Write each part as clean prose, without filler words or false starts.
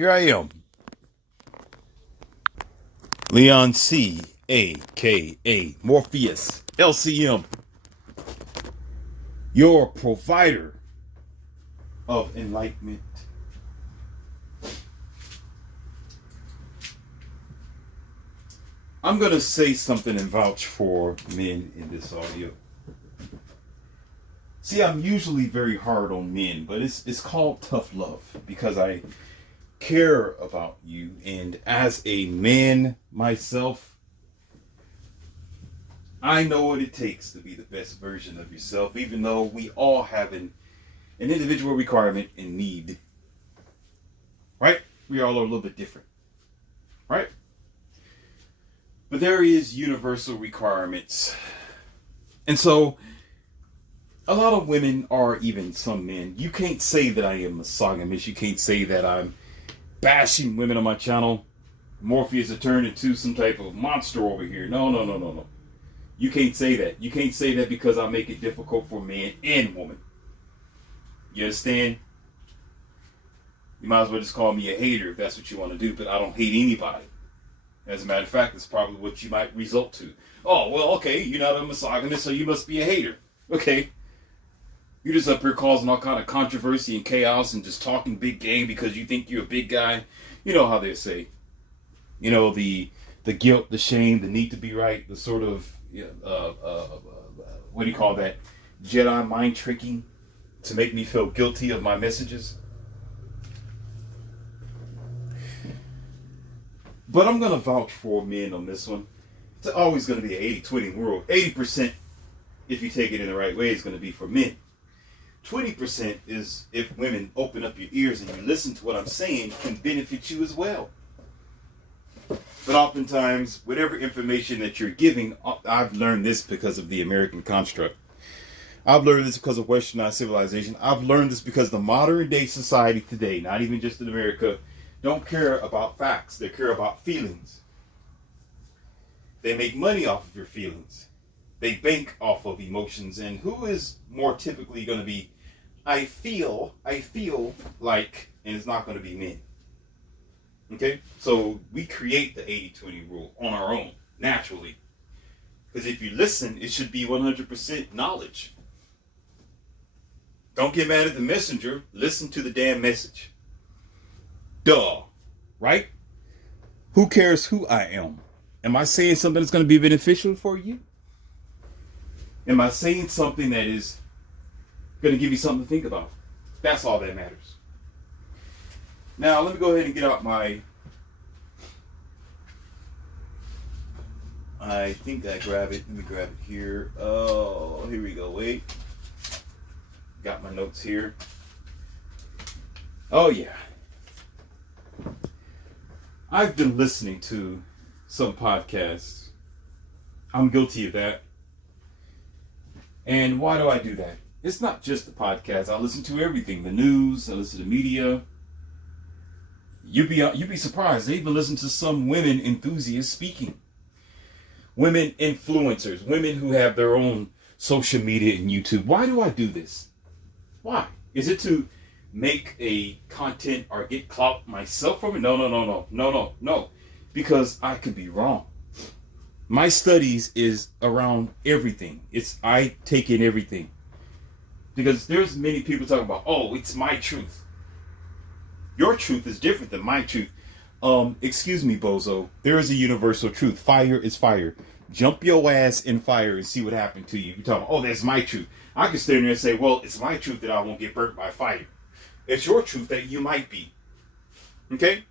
Here I am, Leon C. A.K.A. Morpheus, LCM, your provider of enlightenment. I'm going to say something and vouch for men in this audio. See, I'm usually very hard on men, but it's called tough love because I care about you. And as a man myself, I know what it takes to be the best version of yourself, even though we all have an individual requirement and need. Right? We all are a little bit different. Right? But there is universal requirements. And so a lot of women, or even some men, you can't say that I am misogynist. You can't say that I'm bashing women on my channel. Morpheus has turned into some type of monster over here. No. You can't say that. You can't say that because I make it difficult for man and woman. You understand? You might as well just call me a hater if that's what you want to do, but I don't hate anybody. As a matter of fact, it's probably what you might result to. Oh, well, okay, you're not a misogynist, so you must be a hater. Okay. You're just up here causing all kind of controversy and chaos and just talking big game because you think you're a big guy. You know how they say. You know, the guilt, the shame, the need to be right, the sort of, what do you call that? Jedi mind tricking to make me feel guilty of my messages. But I'm going to vouch for men on this one. It's always going to be an 80-20 world. 80%, if you take it in the right way, is going to be for men. 20% is if women open up your ears and you listen to what I'm saying, can benefit you as well. But oftentimes, whatever information that you're giving, I've learned this because of the American construct. I've learned this because of Westernized civilization. I've learned this because the modern day society today, not even just in America, don't care about facts. They care about feelings. They make money off of your feelings. They bank off of emotions. And who is more typically going to be, I feel like, and it's not going to be men. Okay? So we create the 80-20 rule on our own, naturally. Because if you listen, it should be 100% knowledge. Don't get mad at the messenger. Listen to the damn message. Duh. Right? Who cares who I am? Am I saying something that's going to be beneficial for you? Am I saying something that is going to give you something to think about? That's all that matters. Now, let me go ahead and get out my... I think I grab it. Let me grab it here. Oh, here we go. Wait. Got my notes here. Oh, yeah. I've been listening to some podcasts. I'm guilty of that. And why do I do that? It's not just the podcast. I listen to everything. The news, I listen to media. You'd be surprised. I even listen to some women enthusiasts speaking. Women influencers. Women who have their own social media and YouTube. Why do I do this? Why? Is it to make a content or get clout myself from it? No. Because I could be wrong. My studies is around everything. I take in everything. Because there's many people talking about, oh, it's my truth. Your truth is different than my truth. Excuse me, bozo. There is a universal truth. Fire is fire. Jump your ass in fire and see what happened to you. You're talking, oh, that's my truth. I can stand there and say, well, it's my truth that I won't get burnt by fire. It's your truth that you might be. Okay?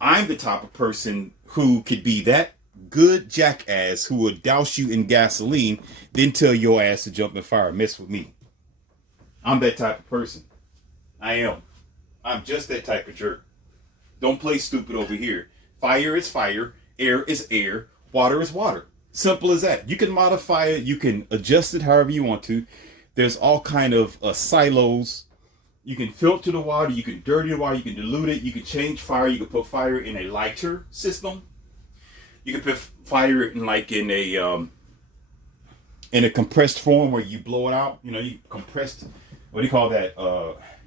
I'm the type of person who could be that good jackass who would douse you in gasoline, then tell your ass to jump in fire and mess with me. I'm that type of person. I am. I'm just that type of jerk. Don't play stupid over here. Fire is fire. Air is air. Water is water. Simple as that. You can modify it. You can adjust it however you want to. There's all kind of silos. You can filter the water. You can dirty the water. You can dilute it. You can change fire. You can put fire in a lighter system. You can put fire in a compressed form where you blow it out. You know, you compressed. What do you call that?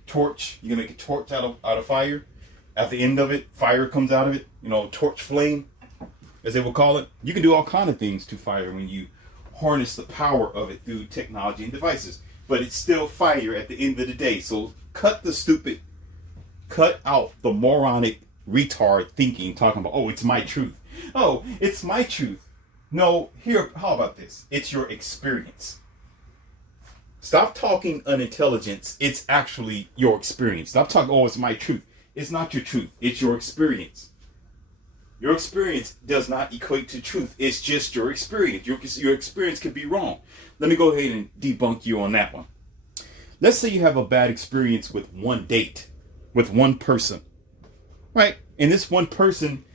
Torch. You can make a torch out of fire. At the end of it, fire comes out of it, torch flame, as they will call it. You can do all kind of things to fire when you harness the power of it through technology and devices. But it's still fire at the end of the day. So cut out the moronic retard thinking, talking about, oh, it's my truth. Oh, it's my truth. No, here, how about this? It's your experience. Stop talking unintelligence. It's actually your experience. Stop talking, oh, it's my truth. It's not your truth. It's your experience. Your experience does not equate to truth. It's just your experience. Your experience could be wrong. Let me go ahead and debunk you on that one. Let's say you have a bad experience with one date, with one person, right? And this one person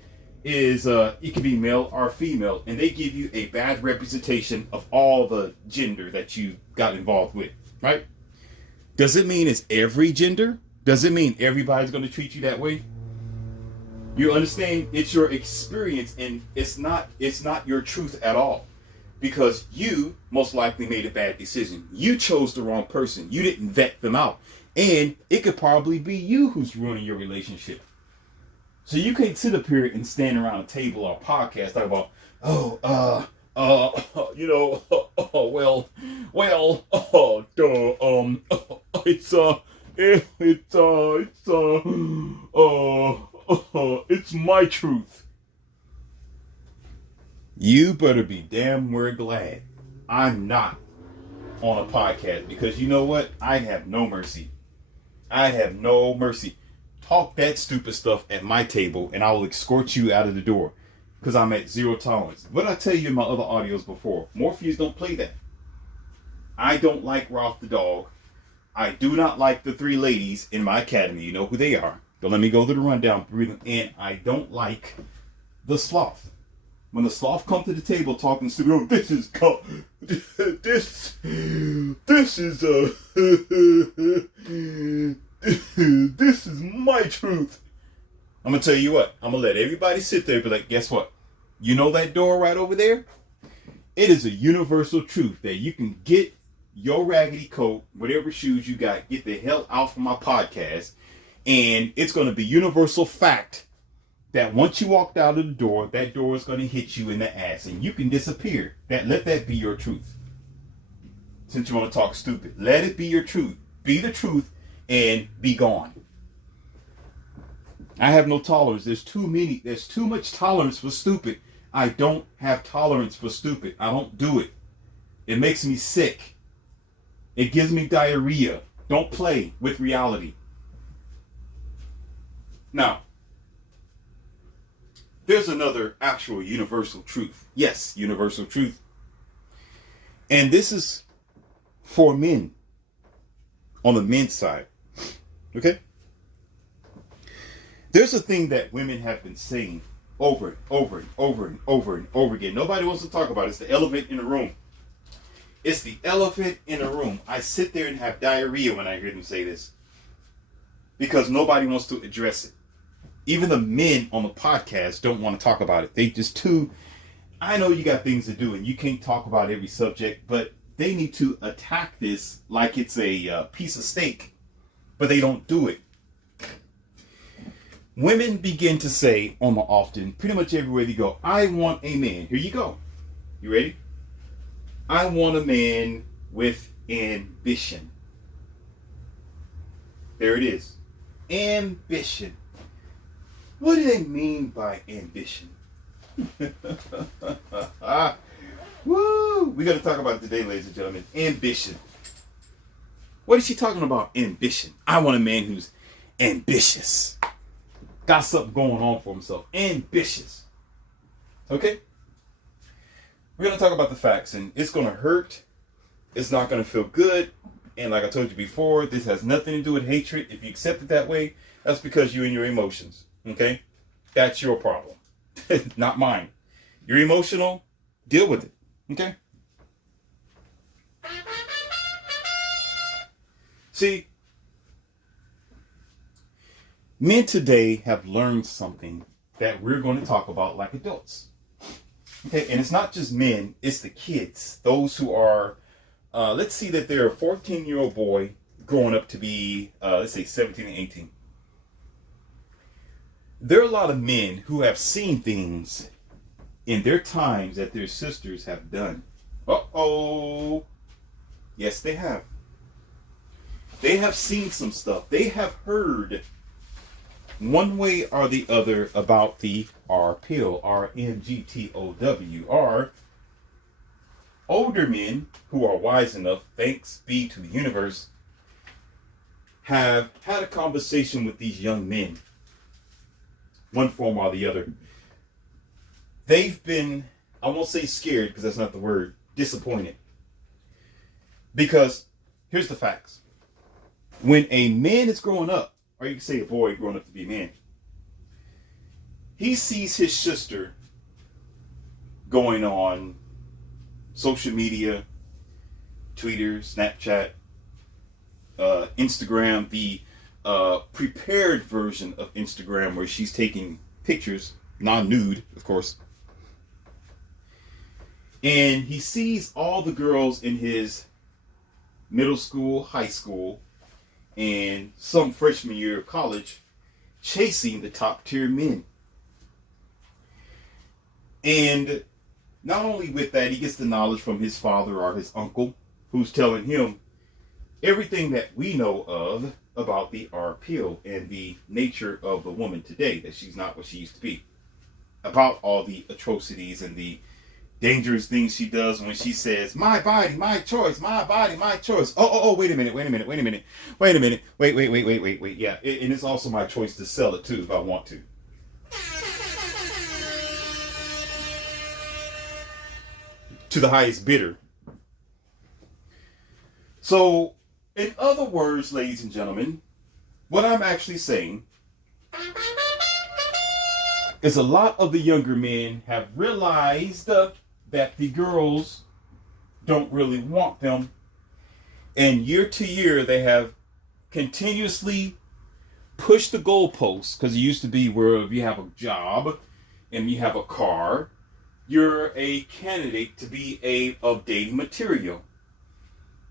is, it could be male or female, and they give you a bad representation of all the gender that you got involved with, right? Does it mean it's every gender? Does it mean everybody's going to treat you that way? You understand? It's your experience, and it's not your truth at all, because you most likely made a bad decision. You chose the wrong person. You didn't vet them out, and it could probably be you who's ruining your relationship. So you can't sit up here and stand around a table or a podcast talking about, it's my truth. You better be damn well glad I'm not on a podcast, because you know what? I have no mercy. I have no mercy. Talk that stupid stuff at my table and I will escort you out of the door, because I'm at zero tolerance. What I tell you in my other audios before, Morpheus don't play that. I don't like Ralph the dog. I do not like the three ladies in my academy. You know who they are. But let me go to the rundown. And I don't like the sloth. When the sloth come to the table talking stupid, oh, this is this is my truth. I'm gonna tell you what. I'm gonna let everybody sit there and be like, guess what? You know that door right over there? It is a universal truth that you can get your raggedy coat, whatever shoes you got, get the hell out from my podcast, and it's gonna be universal fact that once you walked out of the door, that door is gonna hit you in the ass and you can disappear. Let that be your truth. Since you want to talk stupid, let it be your truth. Be the truth and be gone. I have no tolerance. There's too much tolerance for stupid. I don't have tolerance for stupid. I don't do it. It makes me sick. It gives me diarrhea. Don't play with reality. Now, there's another actual universal truth. Yes, universal truth. And this is for men. On the men's side. Okay? There's a thing that women have been saying over and over and over and over and over again. Nobody wants to talk about it. It's the elephant in the room. It's the elephant in the room. I sit there and have diarrhea when I hear them say this, because nobody wants to address it. Even the men on the podcast don't want to talk about it. They just I know you got things to do and you can't talk about every subject, but they need to attack this like it's a piece of steak, but they don't do it. Women begin to say often, pretty much everywhere they go, I want a man. Here you go. You ready? I want a man with ambition. There it is. Ambition. What do they mean by ambition? Woo! We're going to talk about it today, ladies and gentlemen. Ambition. What is she talking about? Ambition. I want a man who's ambitious. Got something going on for himself. Ambitious. Okay? We're going to talk about the facts, and it's going to hurt. It's not going to feel good. And like I told you before, this has nothing to do with hatred. If you accept it that way, that's because you're in your emotions. Okay? That's your problem. Not mine. You're emotional. Deal with it. Okay? See, men today have learned something that we're going to talk about like adults. Okay, and it's not just men, it's the kids. Those who are, let's see that they're a 14-year-old boy growing up to be, let's say 17 and 18. There are a lot of men who have seen things in their times that their sisters have done. Uh-oh. Yes, they have. They have seen some stuff. They have heard one way or the other about the R pill, RMGTOW, or older men who are wise enough, thanks be to the universe, have had a conversation with these young men, one form or the other. They've been, I won't say scared because that's not the word, disappointed. Because here's the facts. When a man is growing up, or you can say a boy growing up to be a man, he sees his sister going on social media, Twitter, Snapchat, Instagram, the prepared version of Instagram where she's taking pictures, non-nude, of course. And he sees all the girls in his middle school, high school, and some freshman year of college chasing the top tier men. And not only with that, he gets the knowledge from his father or his uncle, who's telling him everything that we know of about the R pill and the nature of the woman today, that she's not what she used to be. About all the atrocities and the dangerous things she does when she says, my body, my choice, my body, my choice. Oh, wait a minute. Wait. Yeah, and it's also my choice to sell it too if I want to. To the highest bidder. So, in other words, ladies and gentlemen, what I'm actually saying is a lot of the younger men have realized that the girls don't really want them. And year to year, they have continuously pushed the goalposts, because it used to be where if you have a job and you have a car, you're a candidate to be of dating material.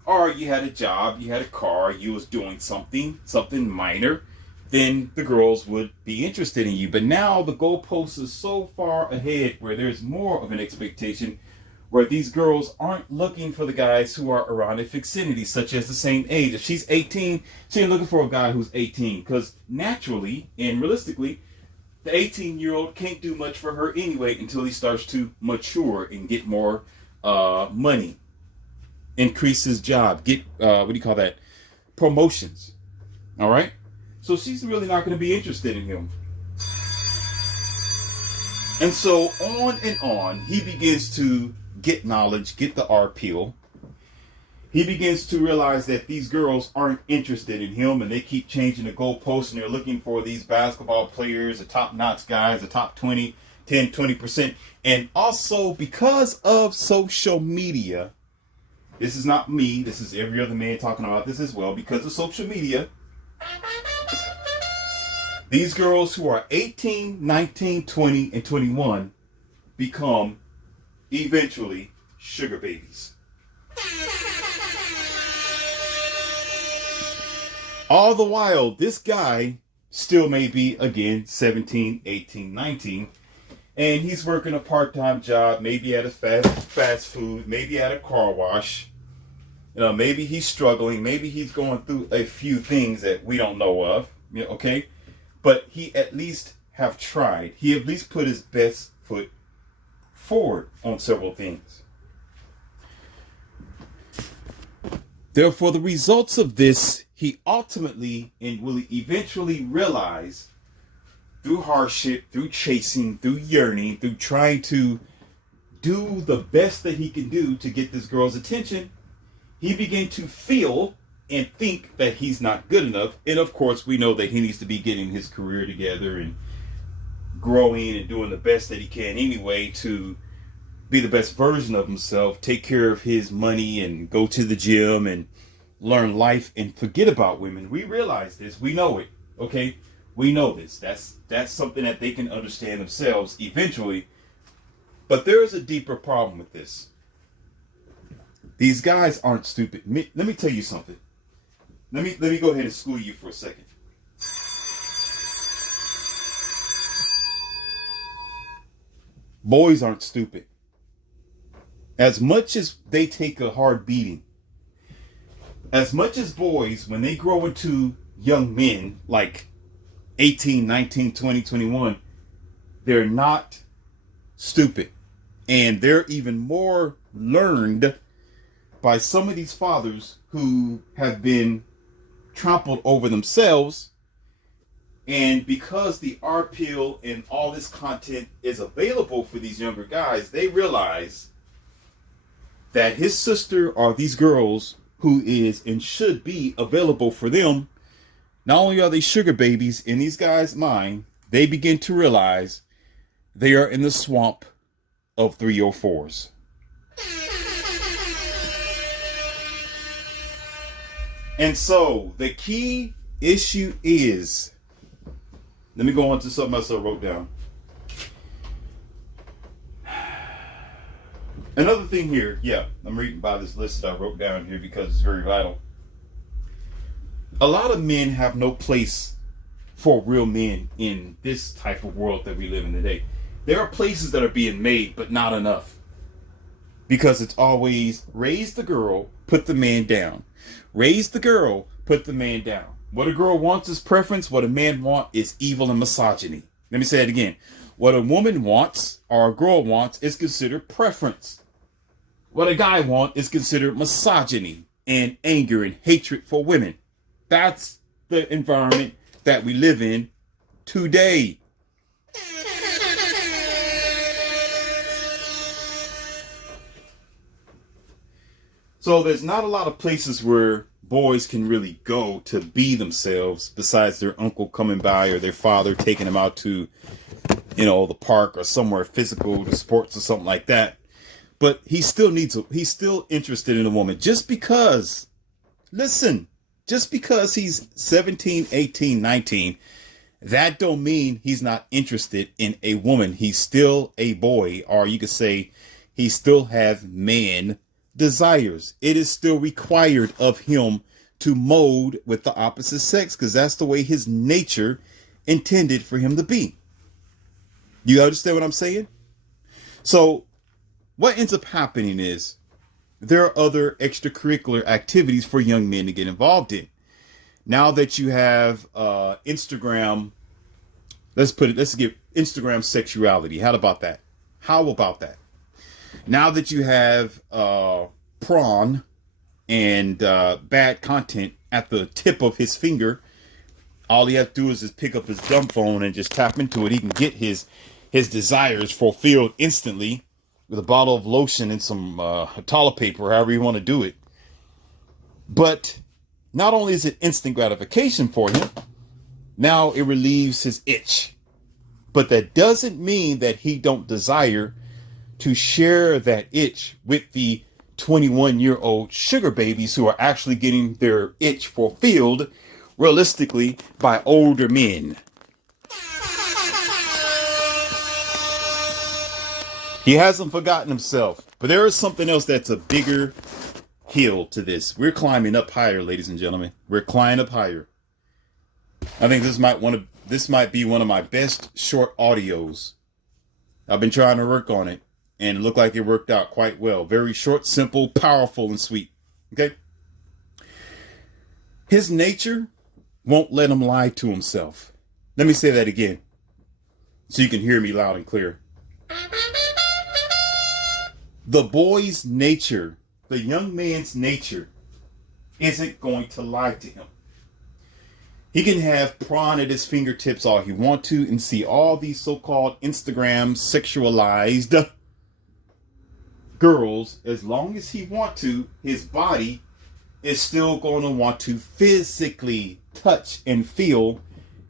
Or you had a job, you had a car, you was doing something minor, then the girls would be interested in you. But now the goalpost is so far ahead where there's more of an expectation where these girls aren't looking for the guys who are around a vicinity, such as the same age. If she's 18, she ain't looking for a guy who's 18, because naturally and realistically, the 18-year-old can't do much for her anyway until he starts to mature and get more money, increase his job, get, promotions. All right? So she's really not going to be interested in him. And so on and on, he begins to get knowledge, get the R pill. He begins to realize that these girls aren't interested in him, and they keep changing the goalposts, and they're looking for these basketball players, the top-notch guys, the top 20, 10, 20%. And also, because of social media, this is not me, this is every other man talking about this as well, because of social media, these girls who are 18, 19, 20, and 21 become eventually sugar babies. All the while, this guy still may be, again, 17, 18, 19, and he's working a part-time job, maybe at a fast food, maybe at a car wash. You know, maybe he's struggling, maybe he's going through a few things that we don't know of, okay? But he at least have tried. He at least put his best foot forward on several things. Therefore, the results of this, he ultimately and will eventually realize through hardship, through chasing, through yearning, through trying to do the best that he can do to get this girl's attention, he began to feel and think that he's not good enough. And of course, we know that he needs to be getting his career together and growing and doing the best that he can anyway to be the best version of himself, take care of his money and go to the gym and learn life and forget about women. We realize this. We know it. Okay? We know this. That's something that they can understand themselves eventually. But there is a deeper problem with this. These guys aren't stupid. Let me tell you something. Let me go ahead and school you for a second. Boys aren't stupid. As much as they take a hard beating, as much as boys, when they grow into young men, like 18, 19, 20, 21, they're not stupid. And they're even more learned by some of these fathers who have been trampled over themselves. And because the R pill and all this content is available for these younger guys, they realize that his sister or these girls who is and should be available for them, not only are they sugar babies in these guys' mind, they begin to realize they are in the swamp of 304s. And so the key issue is, let me go on to something else I wrote down. Another thing here, I'm reading by this list that I wrote down here because it's very vital. A lot of men have no place for real men in this type of world that we live in today. There are places that are being made, but not enough. Because it's always raise the girl, put the man down. Raise the girl, put the man down. What a girl wants is preference. What a man wants is evil and misogyny. Let me say it again. What a woman wants or a girl wants is considered preference. What a guy wants is considered misogyny and anger and hatred for women. That's the environment that we live in today. So there's not a lot of places where boys can really go to be themselves besides their uncle coming by or their father taking them out to, the park or somewhere physical, to sports or something like that. But he's still interested in a woman just because he's 17, 18, 19, that don't mean he's not interested in a woman. He's still a boy, or you could say he still has man desires. It is still required of him to mold with the opposite sex because that's the way his nature intended for him to be. You understand what I'm saying? So what ends up happening is there are other extracurricular activities for young men to get involved in. Now that you have Instagram, let's get Instagram sexuality. How about that? Now that you have prawn and bad content at the tip of his finger, all he has to do is just pick up his dumb phone and just tap into it. He can get his desires fulfilled instantly with a bottle of lotion and some toilet paper, however you want to do it. But not only is it instant gratification for him, now it relieves his itch. But that doesn't mean that he don't desire to share that itch with the 21-year-old sugar babies who are actually getting their itch fulfilled realistically by older men. He hasn't forgotten himself, but there is something else that's a bigger hill to this. We're climbing up higher, ladies and gentlemen. We're climbing up higher. I think this might be one of my best short audios. I've been trying to work on it, and it looked like it worked out quite well. Very short, simple, powerful, and sweet. Okay? His nature won't let him lie to himself. Let me say that again, so you can hear me loud and clear. The boy's nature, the young man's nature, isn't going to lie to him. He can have prawn at his fingertips all he wants to and see all these so-called Instagram sexualized girls. As long as he wants to, his body is still going to want to physically touch and feel,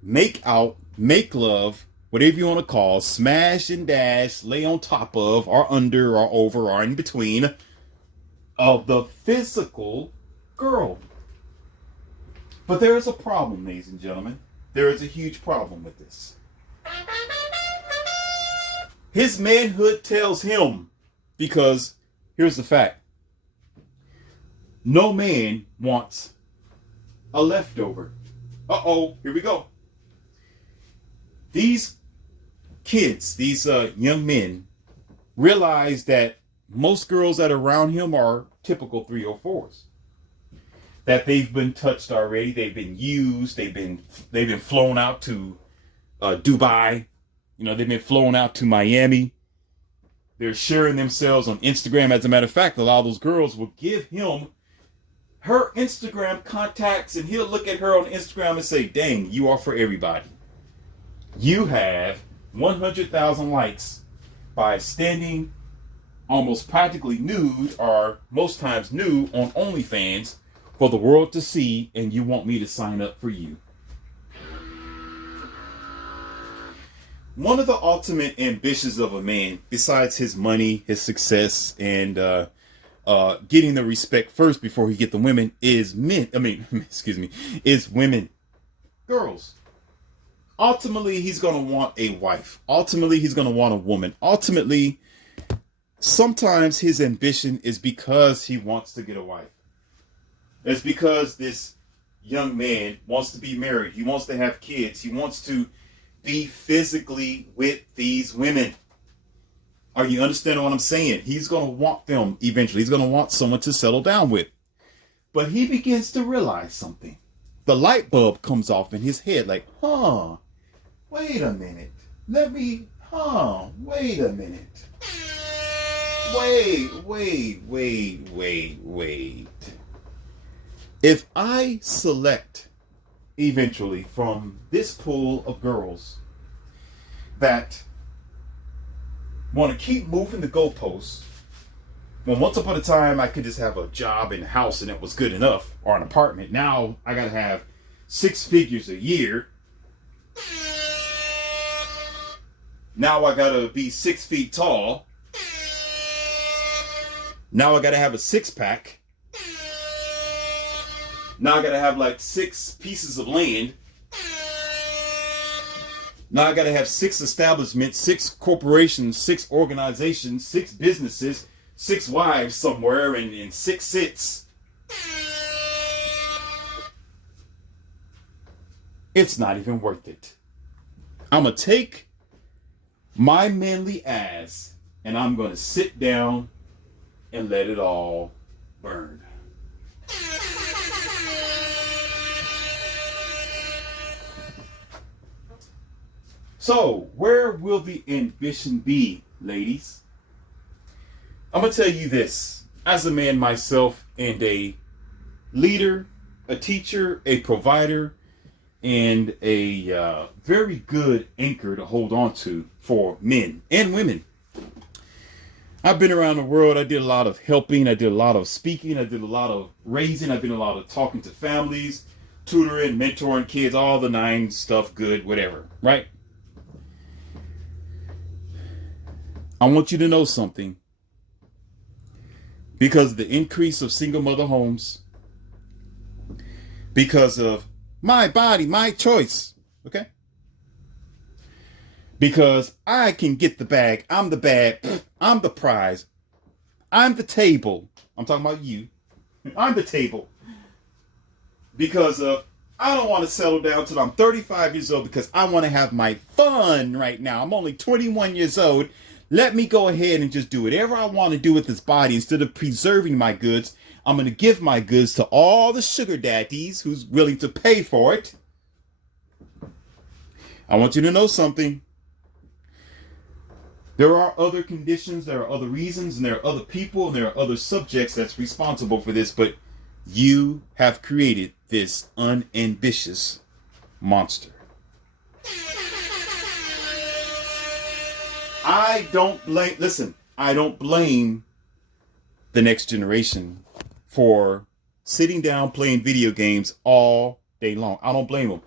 make out, make love, whatever you want to call, smash and dash, lay on top of, or under, or over, or in between of the physical girl. But there is a problem, ladies and gentlemen. There is a huge problem with this. His manhood tells him, because here's the fact. No man wants a leftover. Here we go. These kids, these young men, realize that most girls that are around him are typical 304s. That they've been touched already, they've been used, they've been flown out to Dubai, they've been flown out to Miami. They're sharing themselves on Instagram. As a matter of fact, a lot of those girls will give him her Instagram contacts, and he'll look at her on Instagram and say, dang, you are for everybody. You have 100,000 likes by standing almost practically nude, or most times nude, on OnlyFans for the world to see, and you want me to sign up for you. One of the ultimate ambitions of a man, besides his money, his success, and getting the respect first before he get the women, is women, girls. Ultimately, he's going to want a wife. Ultimately, he's going to want a woman. Ultimately, sometimes his ambition is because he wants to get a wife. It's because this young man wants to be married. He wants to have kids. He wants to be physically with these women. Are you understanding what I'm saying? He's going to want them eventually. He's going to want someone to settle down with. But he begins to realize something. The light bulb comes off in his head like, wait a minute. Wait a minute. Wait. If I select eventually from this pool of girls that want to keep moving the goalposts, when once upon a time I could just have a job and a house and it was good enough, or an apartment, now I got to have 6 figures a year. Now I got to be 6 feet tall. Now I got to have a 6-pack. Now I got to have like 6 pieces of land. Now I got to have 6 establishments, 6 corporations, 6 organizations, 6 businesses, 6 wives somewhere, and 6 sits. It's not even worth it. I'm going to take my manly ass and I'm going to sit down and let it all burn. So, where will the ambition be, ladies? I'm going to tell you this. As a man myself and a leader, a teacher, a provider, and a very good anchor to hold on to for men and women. I've been around the world. I did a lot of helping. I did a lot of speaking. I did a lot of raising. I did a lot of talking to families, tutoring, mentoring kids, all the 9 stuff, good, whatever, right? I want you to know something. Because of the increase of single mother homes, because of my body, my choice, okay? Because I can get the bag, I'm the bag, I'm the prize, I'm the table. I'm talking about you. I'm the table. Because of, I don't want to settle down till I'm 35 years old because I want to have my fun right now. I'm only 21 years old. Let me go ahead and just do whatever I want to do with this body. Instead of preserving my goods, I'm going to give my goods to all the sugar daddies who's willing to pay for it. I want you to know something. There are other conditions, there are other reasons, and there are other people, and there are other subjects that's responsible for this, but you have created this unambitious monster. I don't blame the next generation for sitting down playing video games all day long. I don't blame them.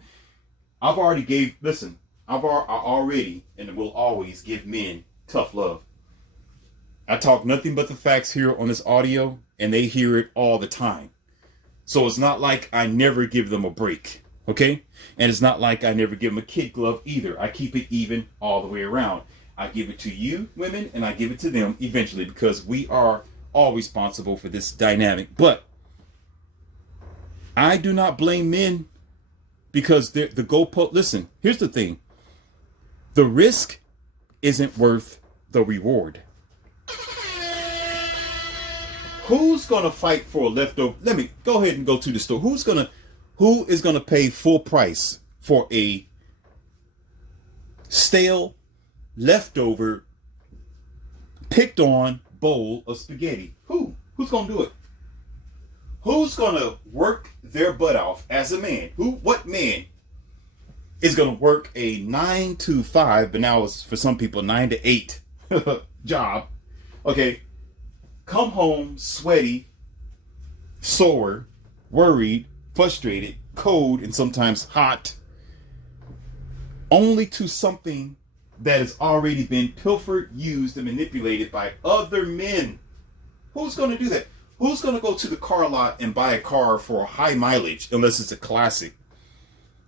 I already and will always give men tough love. I talk nothing but the facts here on this audio, and they hear it all the time. So it's not like I never give them a break, okay? And it's not like I never give them a kid glove either. I keep it even all the way around. I give it to you, women, and I give it to them eventually because we are all responsible for this dynamic. But I do not blame men because the goalpost. Listen, here's the thing. The risk isn't worth the reward. Who's gonna fight for a leftover? Let me go ahead and go to the store. Who is gonna pay full price for a stale, leftover, picked on bowl of spaghetti? Who's gonna do it? Who's gonna work their butt off as a man? What man is gonna work a 9 to 5, but now it's for some people 9 to 8 job? Okay, come home sweaty, sore, worried, frustrated, cold, and sometimes hot, only to something that has already been pilfered, used, and manipulated by other men. Who's going to do that? Who's going to go to the car lot and buy a car for high mileage, unless it's a classic,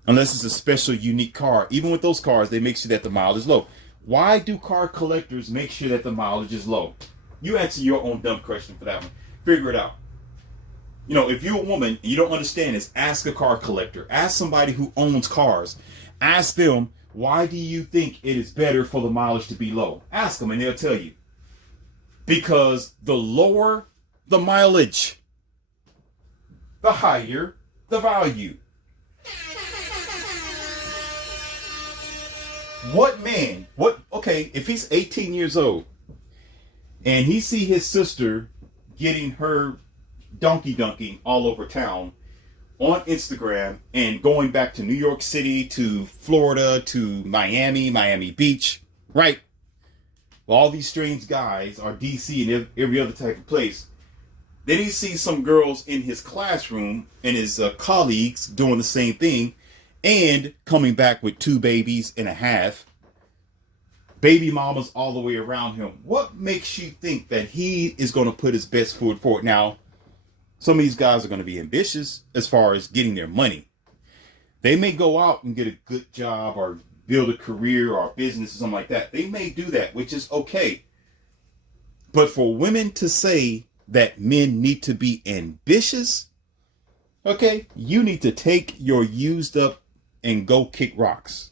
unless it's a special, unique car? Even with those cars, they make sure that the mileage is low. Why do car collectors make sure that the mileage is low? You answer your own dumb question for that one. Figure it out. You know, if you're a woman and you don't understand this, ask a car collector. Ask somebody who owns cars. Ask them, why do you think it is better for the mileage to be low? Ask them and they'll tell you. Because the lower the mileage, the higher the value. Okay, if he's 18 years old and he see his sister getting her donkey all over town on Instagram and going back to New York City, to Florida, to Miami Beach, right? Well, all these strange guys are DC and every other type of place. Then he sees some girls in his classroom and his colleagues doing the same thing and coming back with 2 babies and a half. Baby mamas all the way around him. What makes you think that he is going to put his best foot forward? Now, some of these guys are going to be ambitious as far as getting their money. They may go out and get a good job or build a career or a business or something like that. They may do that, which is okay. But for women to say that men need to be ambitious, okay, you need to take your used up and go kick rocks.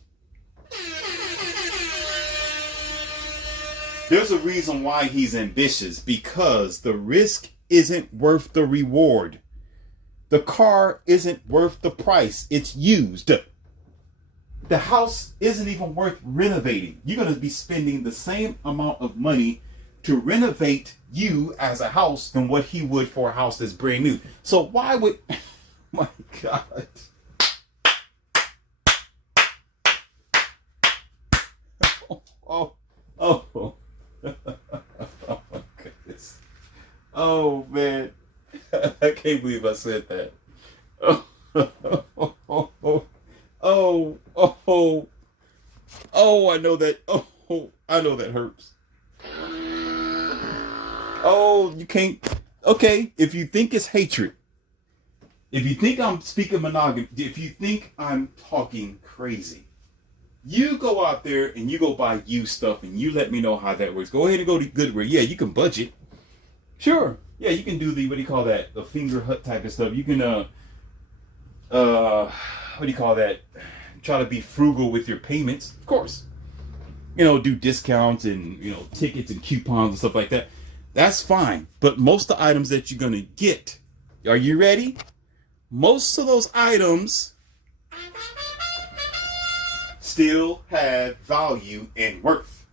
There's a reason why he's ambitious, because the risk isn't worth the reward. The car isn't worth the price. It's used. The house isn't even worth renovating. You're going to be spending the same amount of money to renovate you as a house than what he would for a house that's brand new. So why would... My God. Oh. Oh my goodness. Oh man. I can't believe I said that. I know that. I know that hurts. Oh, you can't. Okay, if you think it's hatred, if you think I'm speaking monogamy, if you think I'm talking crazy, you go out there and you go buy used stuff and you let me know how that works. Go ahead and go to Goodwill. Yeah, you can budget. Sure. Yeah, you can do the, what do you call that? The finger hut type of stuff. You can, what do you call that? Try to be frugal with your payments. Of course. You know, do discounts and, you know, tickets and coupons and stuff like that. That's fine. But most of the items that you're going to get, are you ready? Most of those items still have value and worth.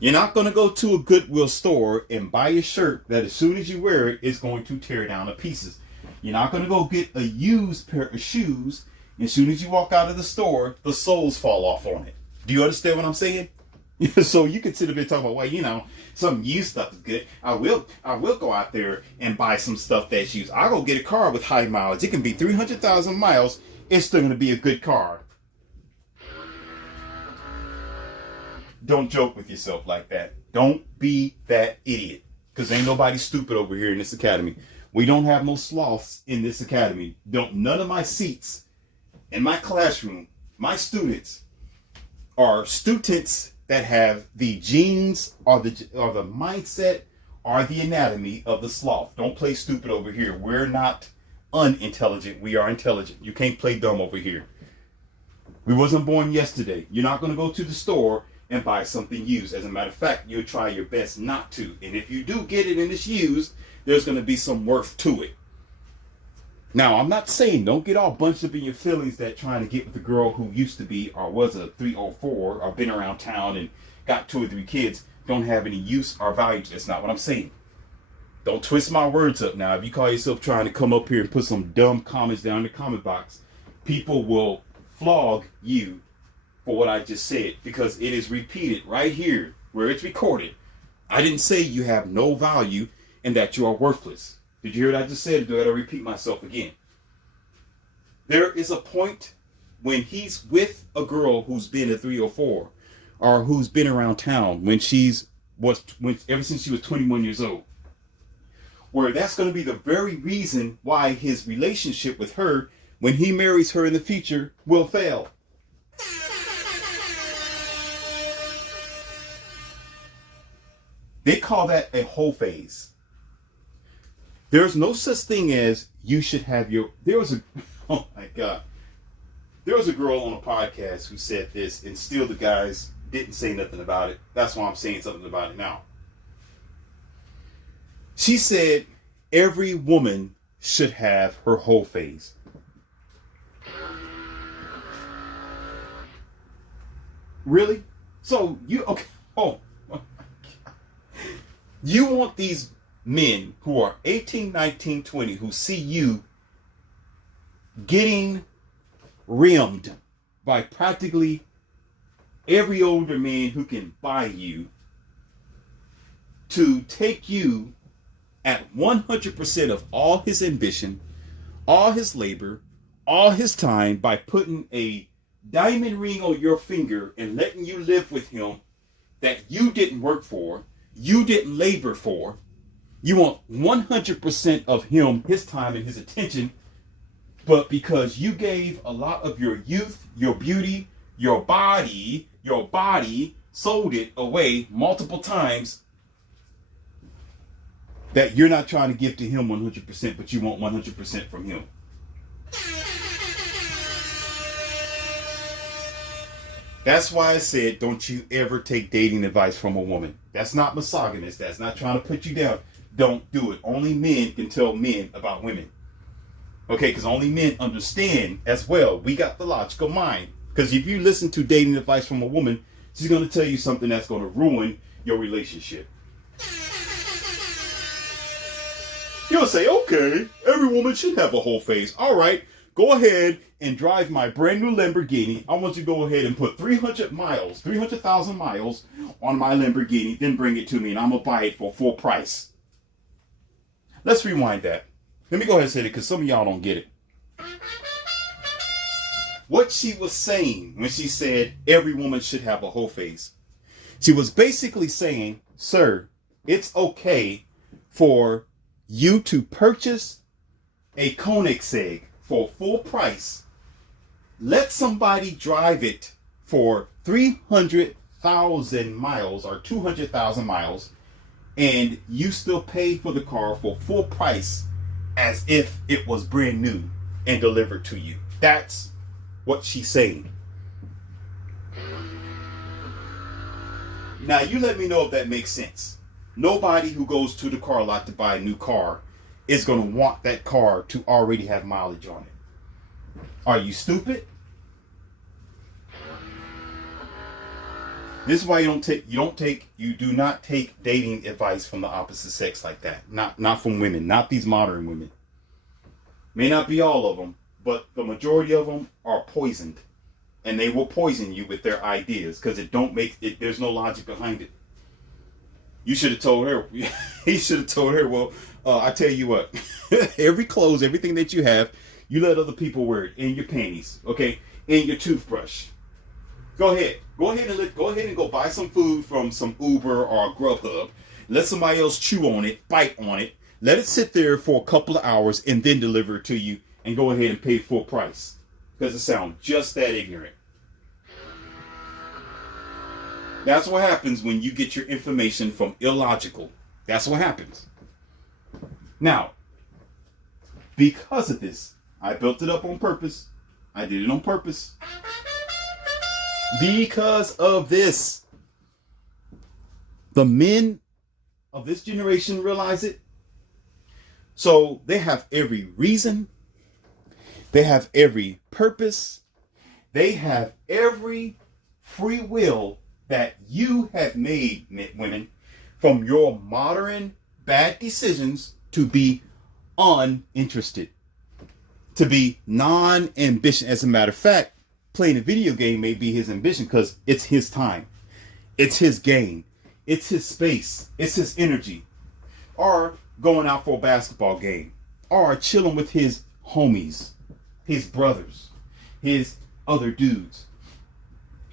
You're not going to go to a Goodwill store and buy a shirt that as soon as you wear it, it's going to tear down to pieces. You're not going to go get a used pair of shoes, and as soon as you walk out of the store, the soles fall off on it. Do you understand what I'm saying? So you can sit up there talking about, well, you know, some used stuff is good. I will go out there and buy some stuff that's used. I'll go get a car with high mileage. It can be 300,000 miles. It's still going to be a good car. Don't joke with yourself like that. Don't be that idiot. Because ain't nobody stupid over here in this academy. We don't have no sloths in this academy. None of my seats in my classroom, my students are students that have the genes or the mindset or the anatomy of the sloth. Don't play stupid over here. We're not unintelligent. We are intelligent. You can't play dumb over here. We wasn't born yesterday. You're not going to go to the store and buy something used. As a matter of fact, you'll try your best not to. And if you do get it and it's used, there's going to be some worth to it. Now, I'm not saying don't get all bunched up in your feelings that trying to get with the girl who used to be or was a 304 or been around town and got 2 or 3 kids don't have any use or value. That's not what I'm saying. Don't twist my words up now. If you call yourself trying to come up here and put some dumb comments down in the comment box, people will flog you for what I just said, because it is repeated right here where it's recorded. I didn't say you have no value and that you are worthless. Did you hear what I just said? Or do I gotta repeat myself again? There is a point when he's with a girl who's been a 304 or who's been around town when ever since she was 21 years old, where that's going to be the very reason why his relationship with her, when he marries her in the future, will fail. They call that a whole phase. There's no such thing as you should have oh my God. There was a girl on a podcast who said this, and still the guys didn't say nothing about it. That's why I'm saying something about it now. She said every woman should have her whole phase. Really? So okay. Oh my God. You want these men who are 18, 19, 20 who see you getting rimmed by practically every older man who can buy you, to take you at 100% of all his ambition, all his labor, all his time, by putting a diamond ring on your finger and letting you live with him that you didn't work for, you didn't labor for. You want 100% of him, his time and his attention, but because you gave a lot of your youth, your beauty, your body, sold it away multiple times, that you're not trying to give to him 100%, but you want 100% from him. That's why I said, don't you ever take dating advice from a woman. That's not misogynist. That's not trying to put you down. Don't do it. Only men can tell men about women. Okay, because only men understand as well. We got the logical mind. Because if you listen to dating advice from a woman, she's going to tell you something that's going to ruin your relationship. You'll say, okay, every woman should have a whole phase. All right, go ahead and drive my brand new Lamborghini. I want you to go ahead and put 300,000 miles on my Lamborghini, then bring it to me and I'm going to buy it for full price. Let's rewind that. Let me go ahead and say it because some of y'all don't get it. What she was saying when she said every woman should have a whole phase, she was basically saying, sir, it's okay for you to purchase a Koenigsegg for full price. Let somebody drive it for 300,000 miles or 200,000 miles, and you still pay for the car for full price as if it was brand new and delivered to you. That's what she's saying. Now you let me know if that makes sense. Nobody who goes to the car lot to buy a new car is going to want that car to already have mileage on it. Are you stupid? This is why you do not take dating advice from the opposite sex like that. Not from women, not these modern women. May not be all of them, but the majority of them are poisoned, and they will poison you with their ideas because there's no logic behind it. You should have told her. He should have told her, well, I tell you what, everything that you have, you let other people wear it in your panties, okay, in your toothbrush. Go ahead and go buy some food from some Uber or Grubhub. Let somebody else chew on it, bite on it, let it sit there for a couple of hours, and then deliver it to you, and go ahead and pay full price because it sounds just that ignorant. That's what happens when you get your information from illogical. That's what happens. Now, because of this, I built it up on purpose. I did it on purpose. Because of this, The men of this generation realize it. So they have every reason. They have every purpose. They have every free will that you have made, women, from your modern bad decisions to be uninterested, to be non-ambition. As a matter of fact, playing a video game may be his ambition because it's his time. It's his game. It's his space. It's his energy. Or going out for a basketball game. Or chilling with his homies, his brothers, his other dudes.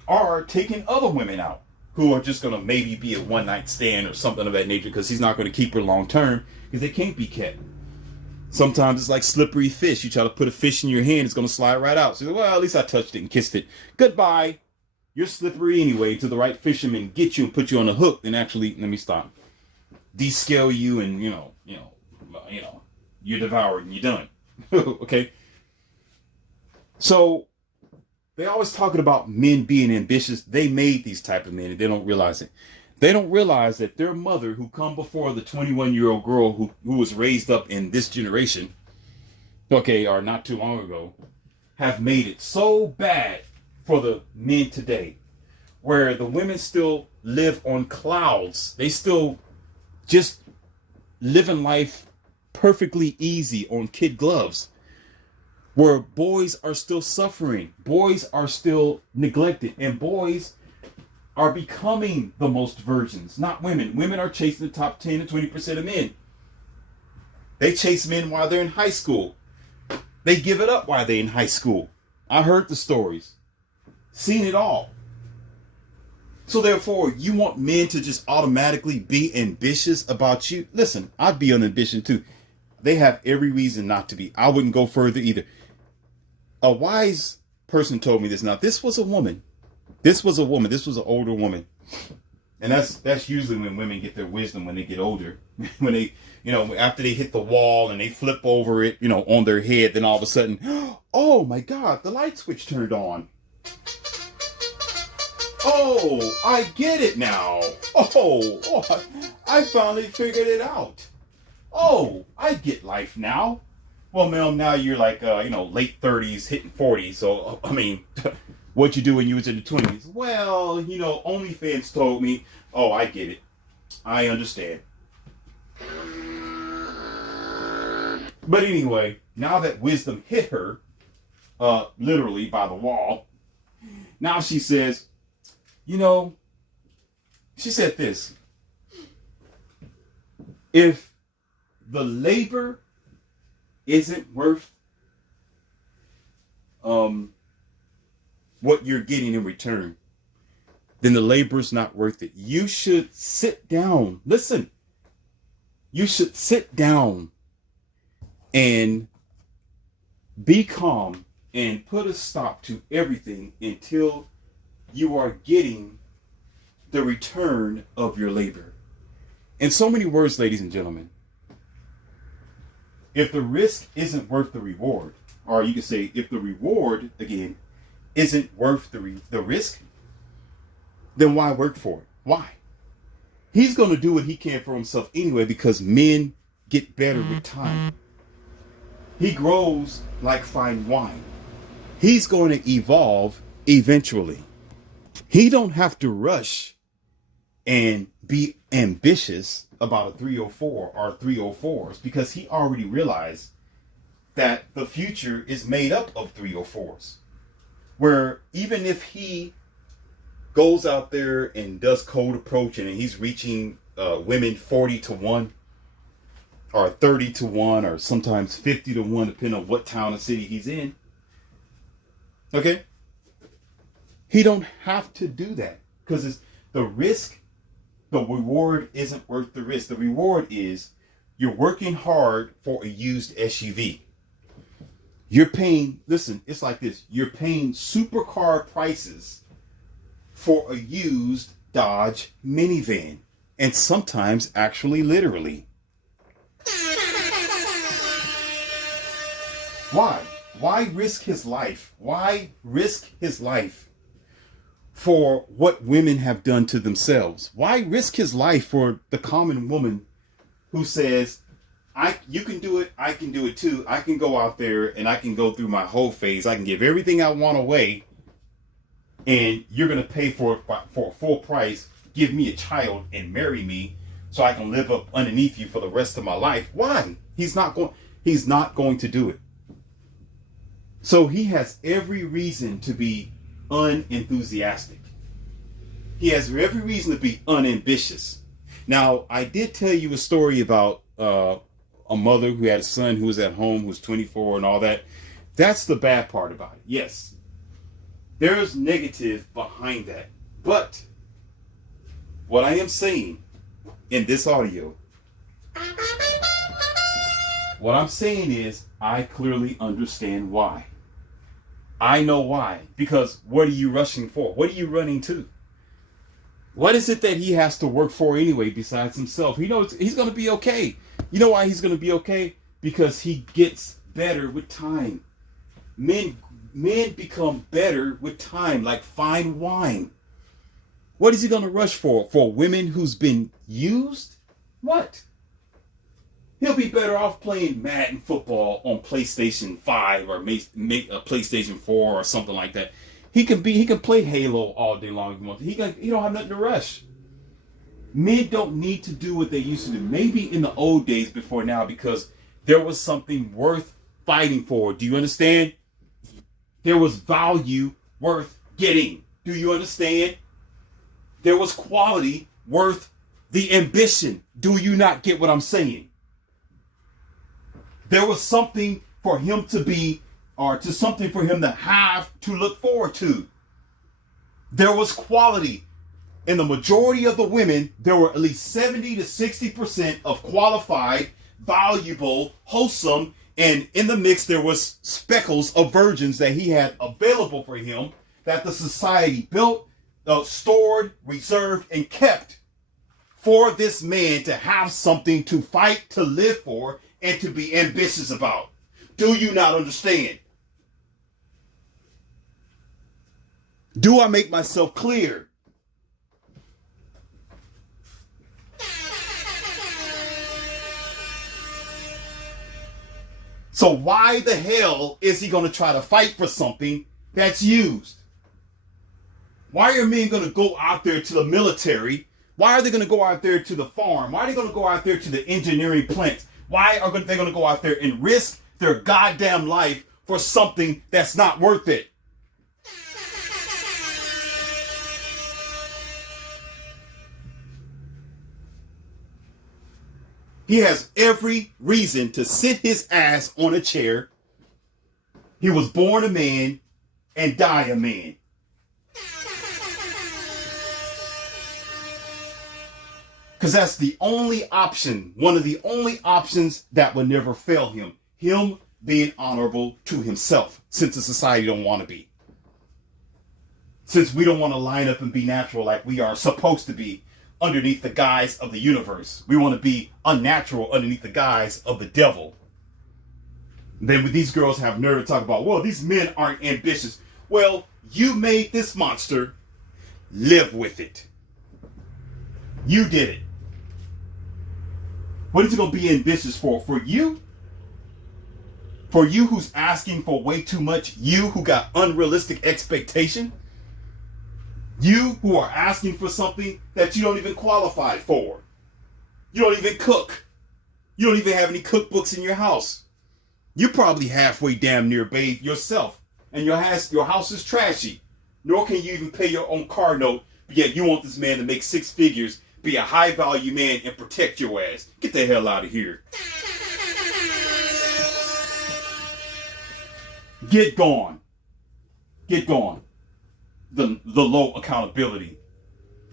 Or taking other women out who are just going to maybe be a one-night stand or something of that nature because he's not going to keep her long term because they can't be kept. Sometimes it's like slippery fish. You try to put a fish in your hand, it's going to slide right out. So, well, at least I touched it and kissed it. Goodbye. You're slippery anyway till the right fisherman get you and put you on a hook and actually, let me stop, descale you and, you're devoured and you're done. Okay? So, they always talking about men being ambitious. They made these type of men and they don't realize it. They don't realize that their mother, who come before the 21-year-old girl who was raised up in this generation, okay, or not too long ago, have made it so bad for the men today, where the women still live on clouds. They still just living life perfectly easy on kid gloves, where boys are still suffering, boys are still neglected, and boys are becoming the most virgins, not women. Women are chasing the top 10 to 20% of men. They chase men while they're in high school. They give it up while they're in high school. I heard the stories. Seen it all. So therefore, you want men to just automatically be ambitious about you? Listen, I'd be unambitious too. They have every reason not to be. I wouldn't go further either. A wise person told me this. Now, this was a woman. This was an older woman. And that's usually when women get their wisdom when they get older. When they, after they hit the wall and they flip over it, on their head, then all of a sudden, oh my God, the light switch turned on. Oh, I get it now. Oh, I finally figured it out. Oh, I get life now. Well, ma'am, now you're like, late 30s, hitting 40s. So, what you do when you was in the 20s? Well, OnlyFans told me. Oh, I get it. I understand. But anyway, now that wisdom hit her, literally by the wall, now she says, she said this. If the labor isn't worth what you're getting in return, then the labor's not worth it. You should sit down. Listen, you should sit down and be calm and put a stop to everything until you are getting the return of your labor. In so many words, ladies and gentlemen, if the risk isn't worth the reward, or you can say if the reward, again, isn't worth the risk, then why work for it? Why? He's going to do what he can for himself anyway, because men get better with time. He grows like fine wine. He's going to evolve eventually. He don't have to rush and be ambitious about a 304 or 304s, because he already realized that the future is made up of 304s. Where even if he goes out there and does cold approaching and he's reaching women 40 to 1 or 30 to 1 or sometimes 50 to 1, depending on what town or city he's in. Okay? He don't have to do that, because it's the risk, the reward isn't worth the risk. The reward is you're working hard for a used SUV. You're paying, listen, it's like this. You're paying supercar prices for a used Dodge minivan. And sometimes actually literally. Why? Why risk his life? Why risk his life for what women have done to themselves? Why risk his life for the common woman who says, you can do it, I can do it too. I can go out there and I can go through my whole phase. I can give everything I want away, and you're going to pay for it for a full price. Give me a child and marry me so I can live up underneath you for the rest of my life. Why? He's not going to do it. So he has every reason to be unenthusiastic. He has every reason to be unambitious. Now, I did tell you a story about a mother who had a son who was at home, who was 24 and all that. That's the bad part about it. Yes, there's negative behind that. But what I am saying in this audio, what I'm saying is I clearly understand why. I know why. Because what are you rushing for? What are you running to? What is it that he has to work for anyway besides himself? He knows he's going to be okay. You know why he's going to be okay? Because he gets better with time. Men become better with time, like fine wine. What is he going to rush for? For women who's been used? What? He'll be better off playing Madden football on PlayStation 5 or make a PlayStation 4 or something like that. He can play Halo all day long if he wants. He don't have nothing to rush. Men don't need to do what they used to do. Maybe in the old days before now, because there was something worth fighting for. Do you understand? There was value worth getting. Do you understand? There was quality worth the ambition. Do you not get what I'm saying? There was something for him to be, or to something for him to have to look forward to. There was quality. In the majority of the women, there were at least 70 to 60% of qualified, valuable, wholesome, and in the mix there was speckles of virgins that he had available for him, that the society built, stored, reserved, and kept for this man to have something to fight, to live for, and to be ambitious about. Do you not understand? Do I make myself clear? So why the hell is he going to try to fight for something that's used? Why are men going to go out there to the military? Why are they going to go out there to the farm? Why are they going to go out there to the engineering plants? Why are they going to go out there and risk their goddamn life for something that's not worth it? He has every reason to sit his ass on a chair. He was born a man and die a man. Because that's the only option, one of the only options that will never fail him. Him being honorable to himself, since the society don't want to be. Since we don't want to line up and be natural like we are supposed to be underneath the guise of the universe. We want to be unnatural underneath the guise of the devil. Then when these girls have nerve to talk about, well, these men aren't ambitious. Well, you made this monster. Live with it. You did it. What is it going to be ambitious for? For you? For you who's asking for way too much? You who got unrealistic expectation? You who are asking for something that you don't even qualify for? You don't even cook. You don't even have any cookbooks in your house. You're probably halfway damn near bathed yourself. And your house is trashy. Nor can you even pay your own car note. But yet you want this man to make six figures, be a high value man, and protect your ass. Get the hell out of here. Get gone. Get gone. The low accountability.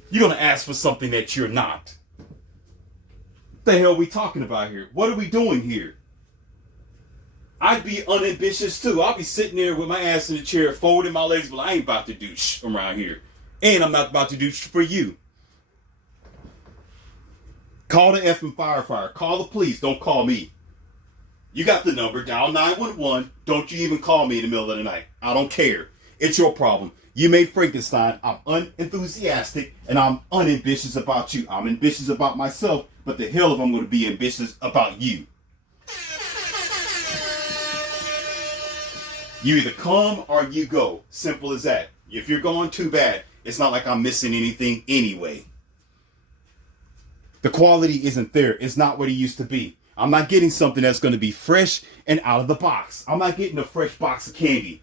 You're going to ask for something that you're not. What the hell are we talking about here? What are we doing here? I'd be unambitious too. I'll be sitting there with my ass in the chair, folding my legs, but I ain't about to do shh around here. And I'm not about to do shh for you. Call the effing firefighter. Call the police. Don't call me. You got the number. Dial 911. Don't you even call me in the middle of the night. I don't care. It's your problem. You made Frankenstein. I'm unenthusiastic and I'm unambitious about you. I'm ambitious about myself, but the hell if I'm going to be ambitious about you. You either come or you go. Simple as that. If you're going, too bad. It's not like I'm missing anything anyway. The quality isn't there. It's not what it used to be. I'm not getting something that's going to be fresh and out of the box. I'm not getting a fresh box of candy.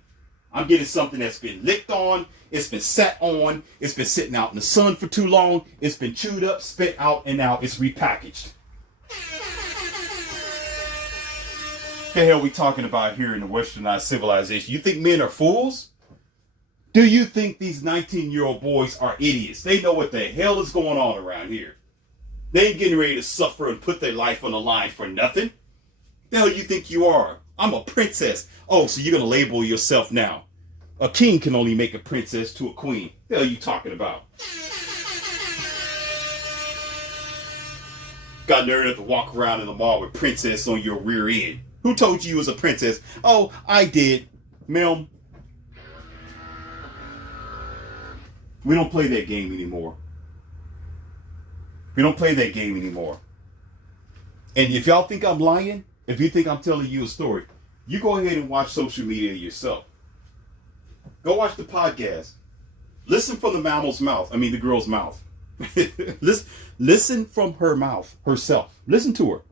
I'm getting something that's been licked on. It's been sat on. It's been sitting out in the sun for too long. It's been chewed up, spit out, and now it's repackaged. The hell we talking about here in the westernized civilization? You think men are fools? Do you think these 19-year-old boys are idiots? They know what the hell is going on around here. They ain't getting ready to suffer and put their life on the line for nothing. The hell you think you are? I'm a princess. Oh, so you're going to label yourself now. A king can only make a princess to a queen. The hell you talking about? Got nerve enough to walk around in the mall with princess on your rear end. Who told you was a princess? Oh, I did. Ma'am. We don't play that game anymore. We don't play that game anymore. And if y'all think I'm lying, if you think I'm telling you a story, you go ahead and watch social media yourself. Go watch the podcast. Listen from the the girl's mouth. Listen from her mouth, herself. Listen to her.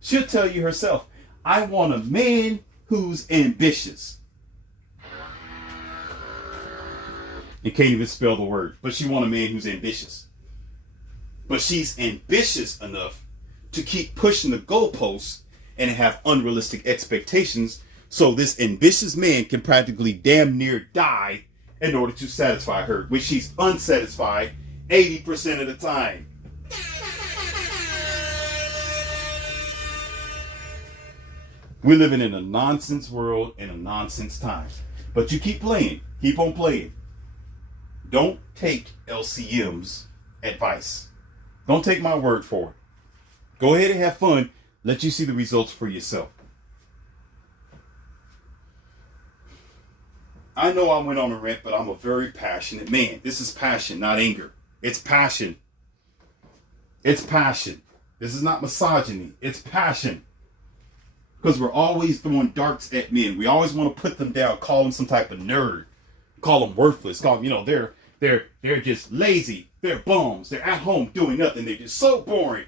She'll tell you herself, I want a man who's ambitious. You can't even spell the word, but she want a man who's ambitious. But she's ambitious enough to keep pushing the goalposts and have unrealistic expectations, so this ambitious man can practically damn near die in order to satisfy her, which she's unsatisfied 80% of the time. We're living in a nonsense world in a nonsense time. But you keep playing. Keep on playing. Don't take LCM's advice. Don't take my word for it. Go ahead and have fun. Let you see the results for yourself. I know I went on a rant, but I'm a very passionate man. This is passion, not anger. It's passion. It's passion. This is not misogyny. It's passion. Because we're always throwing darts at men. We always want to put them down, call them some type of nerd, call them worthless, call them, they're just lazy. They're bums. They're at home doing nothing. They're just so boring.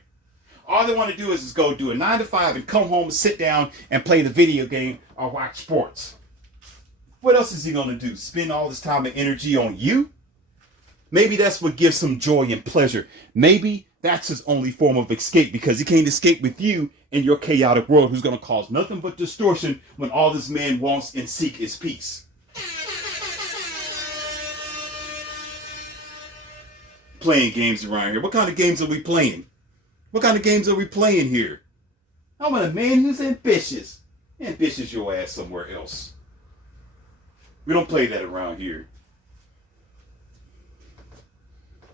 All they want to do is just go do a 9 to 5 and come home and sit down and play the video game or watch sports. What else is he going to do? Spend all this time and energy on you? Maybe that's what gives him joy and pleasure. Maybe that's his only form of escape, because he can't escape with you in your chaotic world, who's going to cause nothing but distortion when all this man wants and seek is peace. Playing games around here. What kind of games are we playing? What kind of games are we playing here? I want a man who's ambitious. Ambitious your ass somewhere else. We don't play that around here.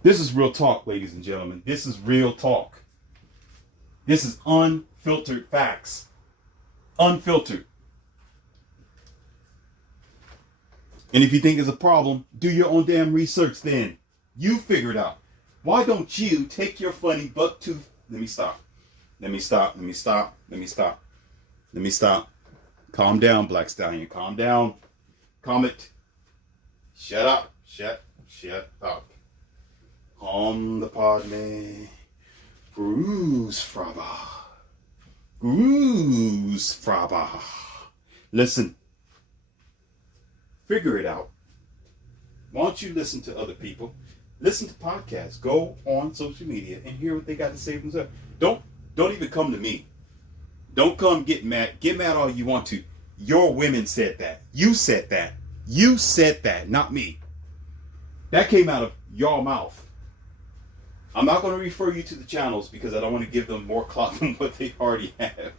This is real talk, ladies and gentlemen. This is real talk. This is unfiltered facts. Unfiltered. And if you think it's a problem, do your own damn research then. You figure it out. Why don't you take your funny buck tooth... Let me stop. Calm down, Black Stallion. Calm down. Calm it. Shut up. Shut up. On the pod, man. Bruce Fraba. Listen. Figure it out. Why don't you listen to other people? Listen to podcasts. Go on social media and hear what they got to say for themselves. Don't even come to me. Don't come get mad. Get mad all you want to. Your women said that. You said that. You said that, not me. That came out of your mouth. I'm not going to refer you to the channels because I don't want to give them more clout than what they already have.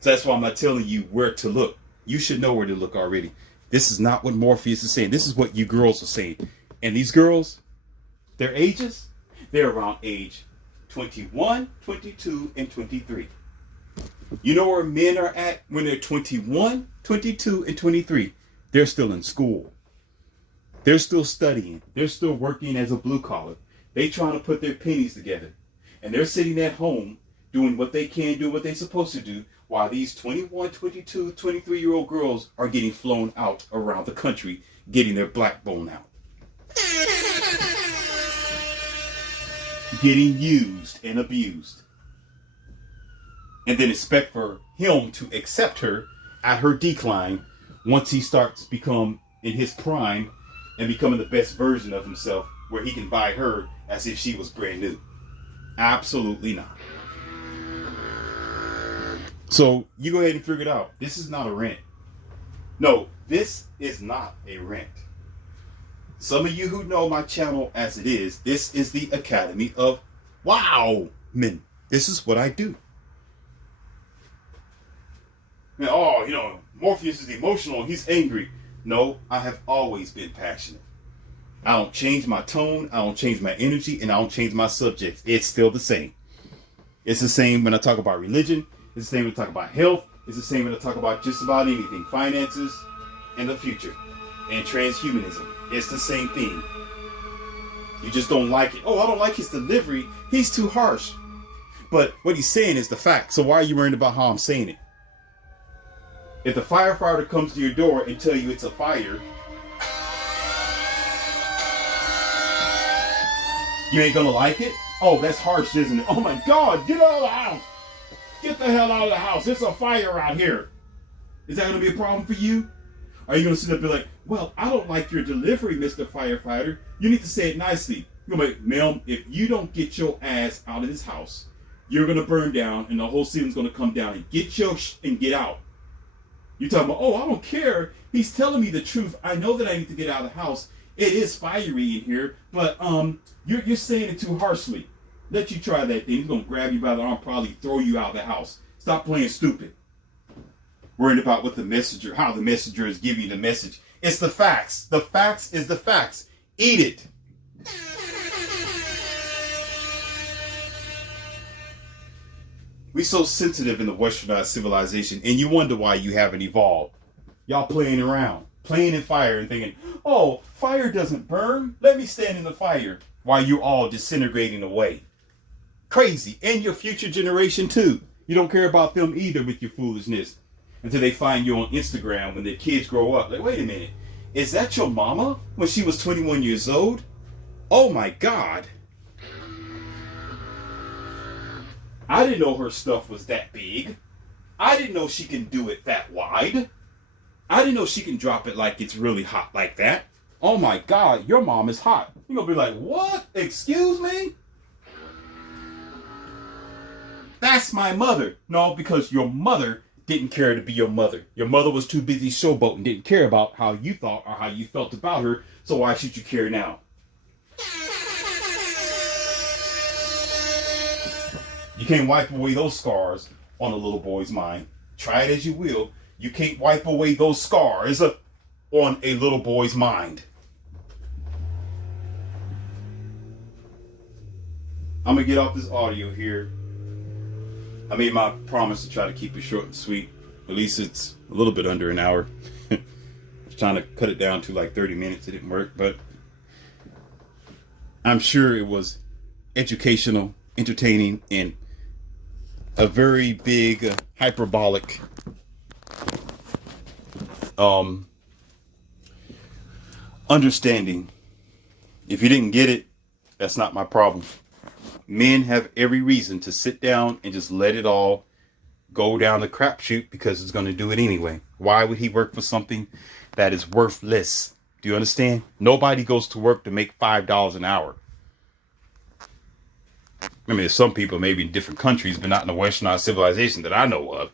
So that's why I'm not telling you where to look. You should know where to look already. This is not what Morpheus is saying. This is what you girls are saying. And these girls, their ages, they're around age 21, 22, and 23. You know where men are at when they're 21, 22, and 23? They're still in school. They're still studying. They're still working as a blue collar. They trying to put their pennies together. And they're sitting at home doing what they can do, what they're supposed to do, while these 21, 22, 23-year-old girls are getting flown out around the country, getting their black bone out. Getting used and abused. And then expect for him to accept her at her decline once he starts become in his prime and becoming the best version of himself, where he can buy her as if she was brand new. Absolutely not. So you go ahead and figure it out. This is not a rent. No, this is not a rent. Some of you who know my channel as it is, this is the Academy of Wow Men. This is what I do. And, Morpheus is emotional, he's angry. No, I have always been passionate. I don't change my tone, I don't change my energy, and I don't change my subjects. It's still the same. It's the same when I talk about religion. It's the same when I talk about health. It's the same when I talk about just about anything. Finances and the future. And transhumanism. It's the same thing. You just don't like it. Oh, I don't like his delivery. He's too harsh. But what he's saying is the fact. So why are you worried about how I'm saying it? If the firefighter comes to your door and tell you it's a fire, you ain't gonna like it? Oh, that's harsh, isn't it? Oh my God, get out of the house! Get the hell out of the house. There's a fire out here. Is that gonna be a problem for you? Are you gonna sit up and be like, well, I don't like your delivery, Mr. Firefighter. You need to say it nicely. You're gonna be like, ma'am, if you don't get your ass out of this house, you're gonna burn down and the whole ceiling's gonna come down, and get your and get out. You're talking about, oh, I don't care. He's telling me the truth. I know that I need to get out of the house. It is fiery in here, but you're saying it too harshly. Let you try that thing. He's gonna grab you by the arm, probably throw you out of the house. Stop playing stupid. Worried about what the messenger, how the messenger is giving you the message. It's the facts. The facts is the facts. Eat it. We're so sensitive in the westernized civilization, and you wonder why you haven't evolved. Y'all playing around, playing in fire and thinking, oh, fire doesn't burn. Let me stand in the fire, while you're all disintegrating away. Crazy. And your future generation too. You don't care about them either with your foolishness until they find you on Instagram when their kids grow up. Like, wait a minute. Is that your mama when she was 21 years old? Oh my God. I didn't know her stuff was that big. I didn't know she can do it that wide. I didn't know she can drop it like it's really hot like that. Oh my God, your mom is hot. You're going to be like, what? Excuse me? That's my mother. No, because your mother didn't care to be your mother. Your mother was too busy showboating, didn't care about how you thought or how you felt about her. So why should you care now? You can't wipe away those scars on a little boy's mind. Try it as you will. You can't wipe away those scars on a little boy's mind. I'm going to get off this audio here. I made my promise to try to keep it short and sweet. At least it's a little bit under an hour. I was trying to cut it down to like 30 minutes. It didn't work, but I'm sure it was educational, entertaining, and a very big hyperbolic understanding. If you didn't get it, that's not my problem. Men have every reason to sit down and just let it all go down the crapshoot because it's going to do it anyway. Why would he work for something that is worthless? Do you understand? Nobody goes to work to make $5 an hour. I mean, there's some people maybe in different countries, but not in the westernized civilization that I know of.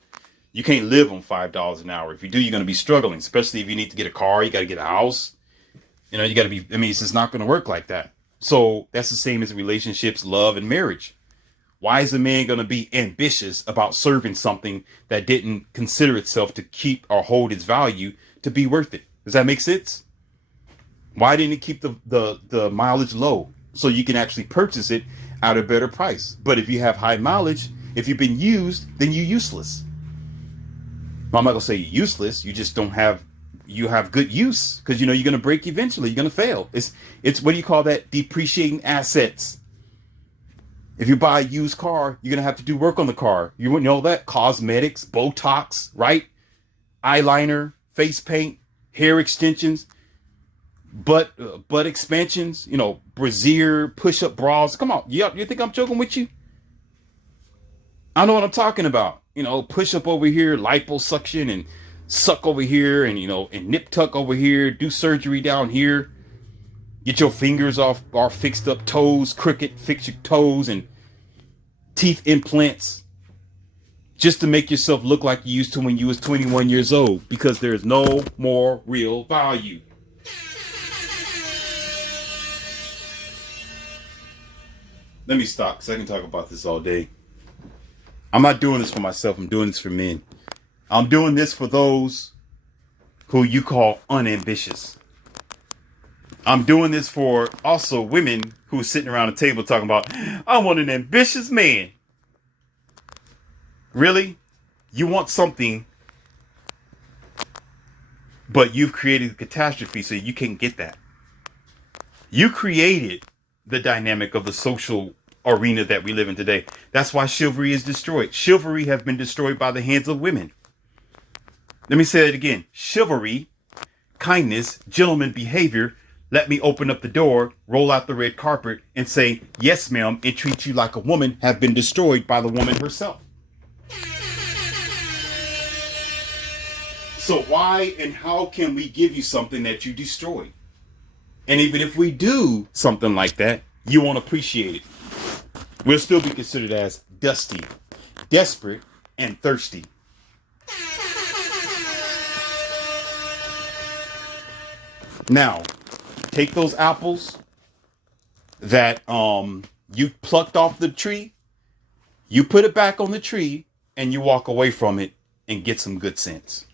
You can't live on $5 an hour. If you do, you're going to be struggling, especially if you need to get a car, you got to get a house. You know, you got to be, it's just not going to work like that. So that's the same as relationships, love, and marriage. Why is a man going to be ambitious about serving something that didn't consider itself to keep or hold its value to be worth it? Does that make sense? Why didn't it keep the mileage low so you can actually purchase it at a better price? But if you have high mileage, if you've been used, then you're useless. I'm not going to say you're useless. You just don't have, you have good use, because you're going to break eventually. You're going to fail. It's what do you call that? Depreciating assets. If you buy a used car, you're going to have to do work on the car. You wouldn't know that. Cosmetics, Botox, right? Eyeliner, face paint, hair extensions, butt expansions, brassiere, push-up bras. Come on. You think I'm joking with you? I know what I'm talking about. Push up over here, liposuction, and suck over here, and and nip tuck over here, do surgery down here. Get your fingers off or fixed up, toes crooked, fix your toes, and teeth implants, just to make yourself look like you used to when you was 21 years old, because there's no more real value. Let me stop, because I can talk about this all day. I'm not doing this for myself. I'm doing this for men. I'm doing this for those who you call unambitious. I'm doing this for also women who are sitting around the table talking about, I want an ambitious man. Really? You want something, but you've created a catastrophe, so you can't get that. You created the dynamic of the social arena that we live in today. That's why chivalry is destroyed. Chivalry has been destroyed by the hands of women. Let me say it again. Chivalry, kindness, gentleman behavior. Let me open up the door, roll out the red carpet, and say, yes, ma'am, and treat you like a woman, have been destroyed by the woman herself. So why and how can we give you something that you destroyed? And even if we do something like that, you won't appreciate it. We'll still be considered as dusty, desperate, and thirsty. Now, take those apples that you plucked off the tree, you put it back on the tree, and you walk away from it and get some good sense.